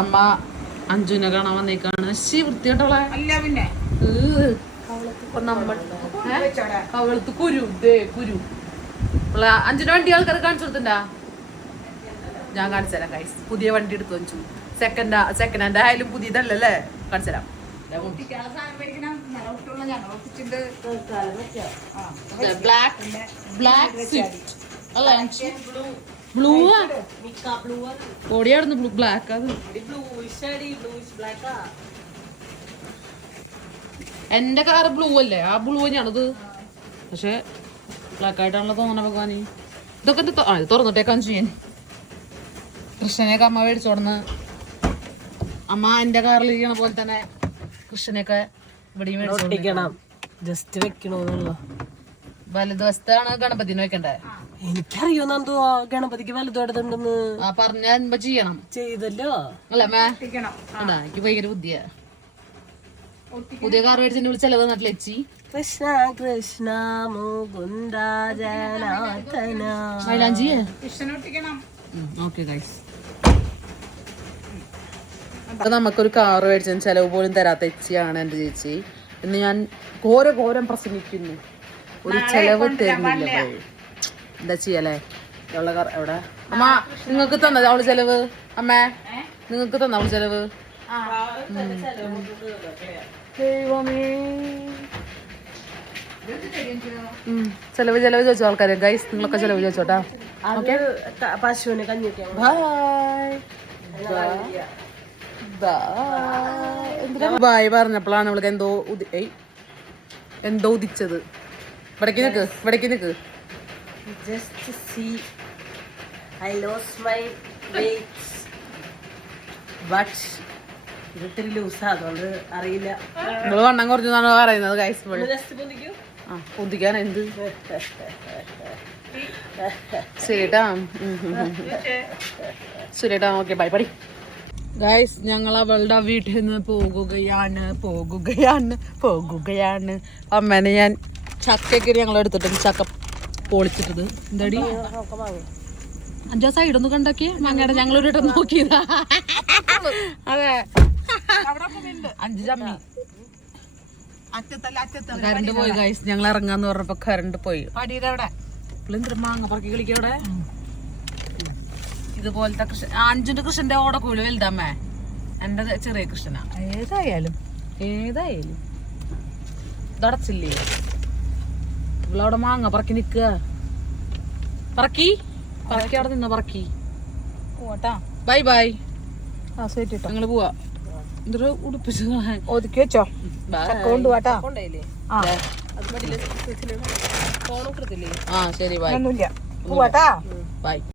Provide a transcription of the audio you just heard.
അമ്മ അഞ്ജുനെ കാണാൻ വന്നേക്കാണ്. ശി വൃത്തിയോട്ടോളെ അല്ല പിന്നെ കവളത്ത് കുരു കുരു. അഞ്ജുന്റെ വണ്ടി ആൾക്കാർ കാണിച്ചു കൊടുത്തിണ്ടാ? ഞാൻ കാണിച്ചു തരാം ഗൈസ്. പുതിയ വണ്ടി എടുത്തു വെച്ചു. സെക്കൻഡ് ഹാൻഡ് ആയാലും പുതിയതല്ലേ, കാണിച്ചു തരാം. ബ്ലൂ ഓടിയായിരുന്നു ബ്ലാക്ക്. അത് എന്റെ കാറ് ബ്ലൂ അല്ലേ? ആ ബ്ലൂ തന്നെയാണത്, പക്ഷെ ബ്ലാക്ക് ആയിട്ടാണല്ലോ തോന്നണ ഭഗവാനി. ഇതൊക്കെ തുറന്നിട്ടേക്കാന്ന് ചെയ്യാൻ. കൃഷ്ണനെയൊക്കെ അമ്മ മേടിച്ചോടന്ന്. അമ്മ എന്റെ കാറിൽ ഇരിക്കണ പോലെ തന്നെ കൃഷ്ണനെയൊക്കെ ഇവിടെയും മേടിച്ചോണ്ടിരിക്കണം. ജസ്റ്റ് വെക്കണോന്നുള്ള വലതുവശത്താണ് ഗണപതിനെ വെക്കണ്ടേ? എനിക്കറിയോ നന്ദു ഗണപതിക്ക് വലുതോടത്തുണ്ടെന്ന് പറഞ്ഞ ചെയ്യണം. ചെയ്തല്ലോ അല്ല എനിക്ക് ഭയങ്കര ബുദ്ധിയാ. പുതിയ കാർ മേടിച്ചതിന്റെ വിളിച്ച് ചെലവ് നാട്ടിൽ എച്ചി. കൃഷ്ണ കൃഷ്ണ മുകുന്ദ ജനാർദ്ദന മൈലാഞ്ചിയെ ഓക്കെ ഗൈസ്. നമുക്കൊരു കാർ മേടിച്ചതിന് ചെലവ് പോലും തരാത്ത എച്ചിയാണ് എന്റെ ചേച്ചി. ഇന്ന് ഞാൻ ഘോരം പ്രസംഗിക്കുന്നു. ഒരു ചെലവ് തരുന്നില്ല. എന്താ ചെയ്യല്ലേ? എവിടെ അമ്മ നിങ്ങൾക്ക് തന്നത് അവള് ചെലവ്? അമ്മേ നിങ്ങൾക്ക് തന്ന അവള് ചെലവ്? ചെലവ് ചോദിച്ചോ ആൾക്കാര്. ഗൈസ് നിങ്ങളൊക്കെ ചെലവ് ചോദിച്ചോട്ടാ. പശുവിനെ കഞ്ഞിട്ട് ബായ് പറഞ്ഞപ്പോഴാണ് അവൾക്ക് എന്തോ ഉദിച്ചത്. ഇവിടേക്ക് നിക്ക്. Just to see, I lost my weight, but ഇത്തിരി ലൂസ് അതുകൊണ്ട് അറിയില്ല. നിങ്ങള് വണ്ണം കുറഞ്ഞാണ് പറയുന്നത് ഗൈസ്. പൊന്തിക്കാൻ എന്ത് ശരിട്ടാ ഓക്കെ ബൈ പടി. ഗൈസ് ഞങ്ങൾ അവളുടെ വീട്ടിൽ നിന്ന് പോകുകയാണ്. അമ്മേനെ ഞാൻ ചക്കയൊക്കെ ഞങ്ങൾ എടുത്തിട്ടുണ്ട്. ചക്ക പൊളിച്ചിട്ടത് എന്താടി 5 സൈഡൊന്നും കണ്ടാക്കിയ മങ്ങയുടെ ഞങ്ങളൊരു ഇട്ടം നോക്കിയതാ. അതെ 5 ചമ്മി. കറണ്ട് പോയി ഗൈസ്. ഞങ്ങൾ ഇറങ്ങാന്ന് പറഞ്ഞപ്പോ കറണ്ട് പോയി. എന്തൊരു മാങ്ങ പറക്കി കളിക്കവിടെ. ഇതുപോലത്തെ കൃഷ്ണൻ അഞ്ചിന്റെ കൃഷ്ണന്റെ ഓടക്കൂല് വലുതമ്മേ. എന്റെ ചെറിയ കൃഷ്ണനാ. ഏതായാലും ഇതടച്ചില്ലേ? ഇവളവിടെ മാങ്ങ പറക്കി നിക്കുക. പറക്കി അവിടെ നിന്ന പറക്കി. ബൈ ഞങ്ങള് പോവാ. എന്തൊരു ഉടുപ്പിച്ചു ഒതുക്കി വെച്ചോ. ശരി ബൈ. ബൈ.